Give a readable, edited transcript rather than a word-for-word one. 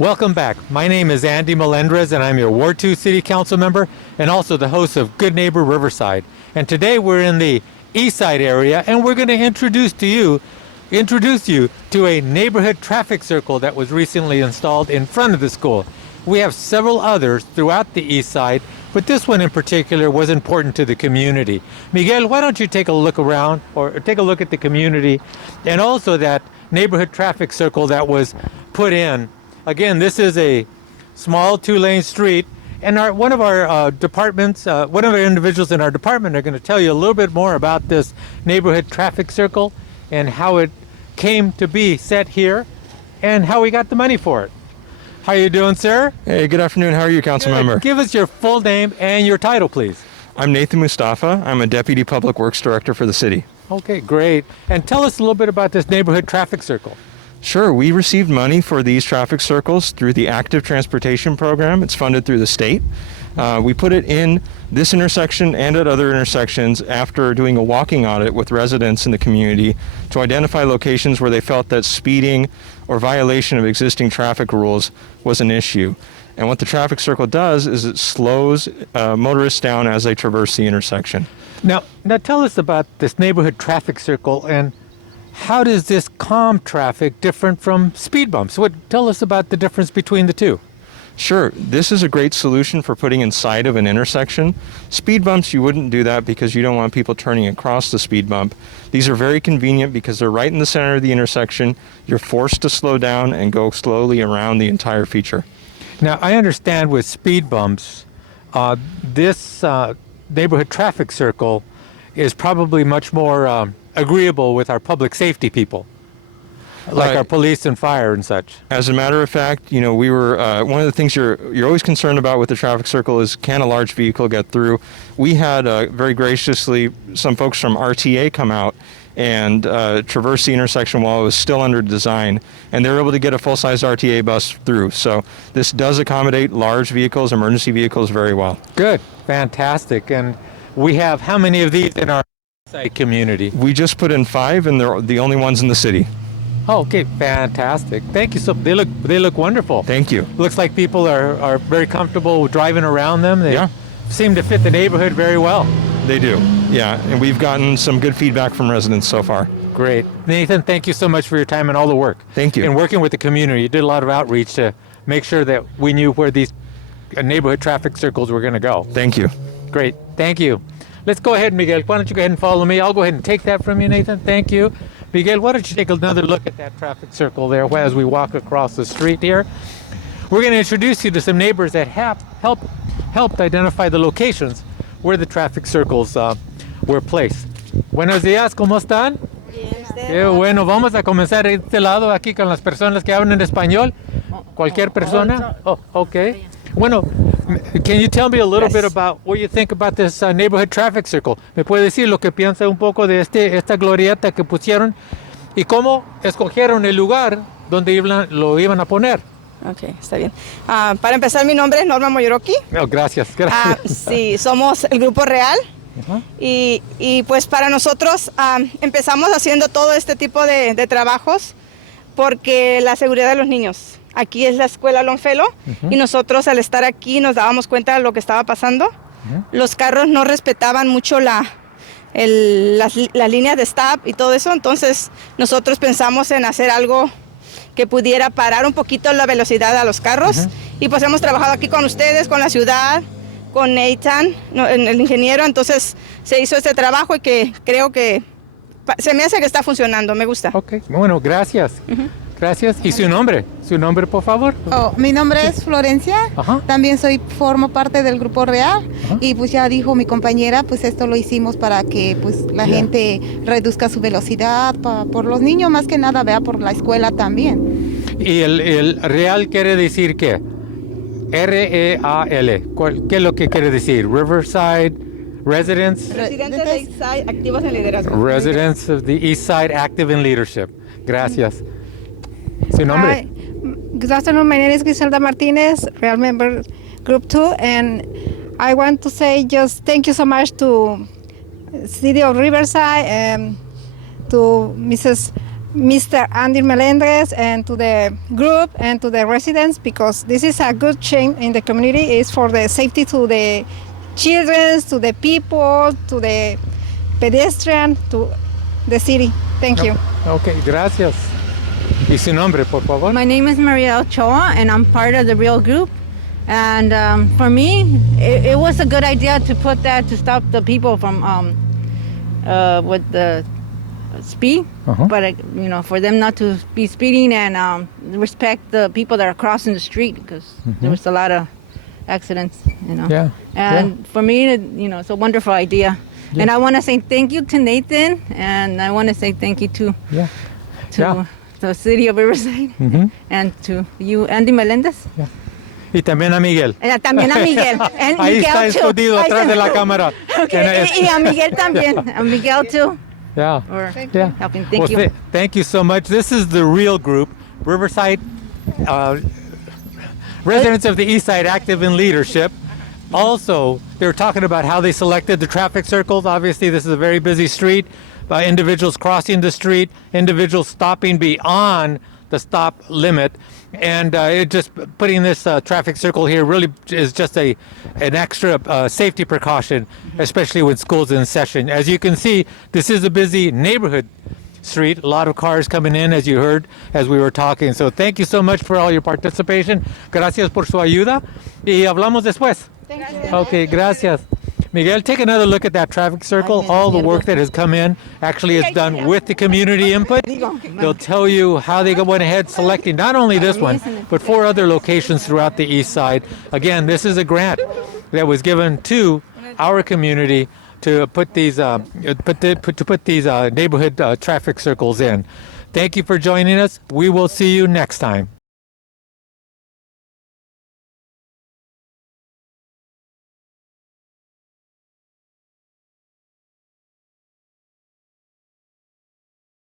Welcome back. My name is Andy Melendrez, and I'm your Ward 2 City Council member and also the host of Good Neighbor Riverside. And today we're in the Eastside area, and we're going to introduce you to a neighborhood traffic circle that was recently installed in front of the school. We have several others throughout the Eastside, but this one in particular was important to the community. Miguel, why don't you take a look around or take a look at the community and also that neighborhood traffic circle that was put in. Again, this is a small two-lane street, and one of our individuals in our department are going to tell you a little bit more about this neighborhood traffic circle and how it came to be set here and how we got the money for it. How are you doing, sir? Hey, good afternoon. How are you, council member? Give us your full name and your title, please. I'm Nathan Mustafa. I'm a Deputy Public Works Director for the city. Okay, great. And tell us a little bit about this neighborhood traffic circle. Sure. We received money for these traffic circles through the Active Transportation Program. It's funded through the state. We put it in this intersection and at other intersections after doing a walking audit with residents in the community to identify locations where they felt that speeding or violation of existing traffic rules was an issue. And what the traffic circle does is it slows motorists down as they traverse the intersection. Now tell us about this neighborhood traffic circle and how does this calm traffic different from speed bumps? Tell us about the difference between the two. Sure. This is a great solution for putting inside of an intersection. Speed bumps, you wouldn't do that because you don't want people turning across the speed bump. These are very convenient because they're right in the center of the intersection. You're forced to slow down and go slowly around the entire feature. Now, I understand with speed bumps, this neighborhood traffic circle is probably much more agreeable with our public safety people, like our police and fire and such. As a matter of fact, we were one of the things you're always concerned about with the traffic circle is, can a large vehicle get through? We had very graciously some folks from RTA come out and traverse the intersection while it was still under design, and they were able to get a full-size RTA bus through. So this does accommodate large vehicles, emergency vehicles very well. Good, fantastic. And we have how many of these in our site community? We just put in 5, and they're the only ones in the city. Oh, okay, fantastic. Thank you. So they look wonderful. Thank you. Looks like people are very comfortable driving around them. They seem to fit the neighborhood very well. They do, yeah. And we've gotten some good feedback from residents so far. Great. Nathan, thank you so much for your time and all the work. Thank you. And working with the community. You did a lot of outreach to make sure that we knew where these neighborhood traffic circles were going to go. Thank you. Great. Thank you. Let's go ahead, Miguel. Why don't you go ahead and follow me? I'll go ahead and take that from you, Nathan. Thank you. Miguel, why don't you take another look at that traffic circle there as we walk across the street here. We're going to introduce you to some neighbors that have helped identify the locations where the traffic circles were placed. Buenos días, ¿cómo están? Bien. Qué bueno, vamos a comenzar este lado aquí con las personas que hablan español. Cualquier persona? Oh, okay. Bueno, can you tell me a little bit about what you think about this neighborhood traffic circle? ¿Me puede decir lo que piensa un poco de esta glorieta que pusieron y cómo escogieron el lugar donde lo iban a poner? Ok, está bien. Para empezar, mi nombre es Norma Moyoroki. Oh, gracias. Sí, somos el Grupo Real. Uh-huh. Y pues para nosotros empezamos haciendo todo este tipo de trabajos porque la seguridad de los niños. Aquí es la escuela Longfellow, y nosotros al estar aquí nos dábamos cuenta de lo que estaba pasando. Los carros no respetaban mucho las líneas de stop y todo eso, entonces nosotros pensamos en hacer algo que pudiera parar un poquito la velocidad a los carros. Y pues hemos trabajado aquí con ustedes, con la ciudad, con Nathan, el ingeniero, entonces se hizo este trabajo y que creo que se me hace que está funcionando, me gusta. Ok, bueno, gracias. Gracias. ¿Y su nombre? Su nombre, por favor. Mi nombre es Florencia. Ajá. También formo parte del Grupo Real. Ajá. Y pues ya dijo mi compañera, pues esto lo hicimos para que pues la gente reduzca su velocidad por los niños, más que nada, vea, por la escuela también. ¿Y el Real quiere decir qué? R-E-A-L. ¿Qué es lo que quiere decir? Riverside, Residents de Eastside activos en liderazgo. Residents of the Eastside Active in Leadership. Gracias. ¿Su nombre? Hi. Good afternoon. My name is Griselda Martinez, Real Member Group 2, and I want to say just thank you so much to City of Riverside and to Mrs. Mr. Andy Melendres and to the group and to the residents, because this is a good change in the community. It's for the safety to the children, to the people, to the pedestrian, to the city. Thank you. Okay, gracias. ¿Y su nombre, por favor? My name is Maria Ochoa, and I'm part of the Real Group. And for me, it was a good idea to put that to stop the people from with the speed, but for them not to be speeding and respect the people that are crossing the street, because there was a lot of accidents. Yeah. And for me, it's a wonderful idea. Yeah. And I want to say thank you to Nathan, and I want to say thank you to the city of Riverside, and to you, Andy Melendez. Yeah. Y también a Miguel. También a Miguel. And Ahí Miguel está too. escondido atrás de la cámara. Okay. Y a Miguel también. A Miguel too. Yeah. For Yeah. helping. Thank you. Thank you so much. This is the Real Group, Riverside, Residents of the Eastside Active in Leadership. Also, they were talking about how they selected the traffic circles. Obviously, this is a very busy street. Individuals crossing the street, individuals stopping beyond the stop limit, and it just putting this traffic circle here really is just an extra safety precaution, especially when school's in session. As you can see, this is a busy neighborhood street. A lot of cars coming in, as you heard as we were talking. So thank you so much for all your participation. Gracias por su ayuda. Y hablamos después. Thank you. Okay, gracias. Miguel, take another look at that traffic circle. All the work that has come in actually is done with the community input. They'll tell you how they went ahead selecting not only this one, but 4 other locations throughout the east side. Again, this is a grant that was given to our community to put these neighborhood traffic circles in. Thank you for joining us. We will see you next time.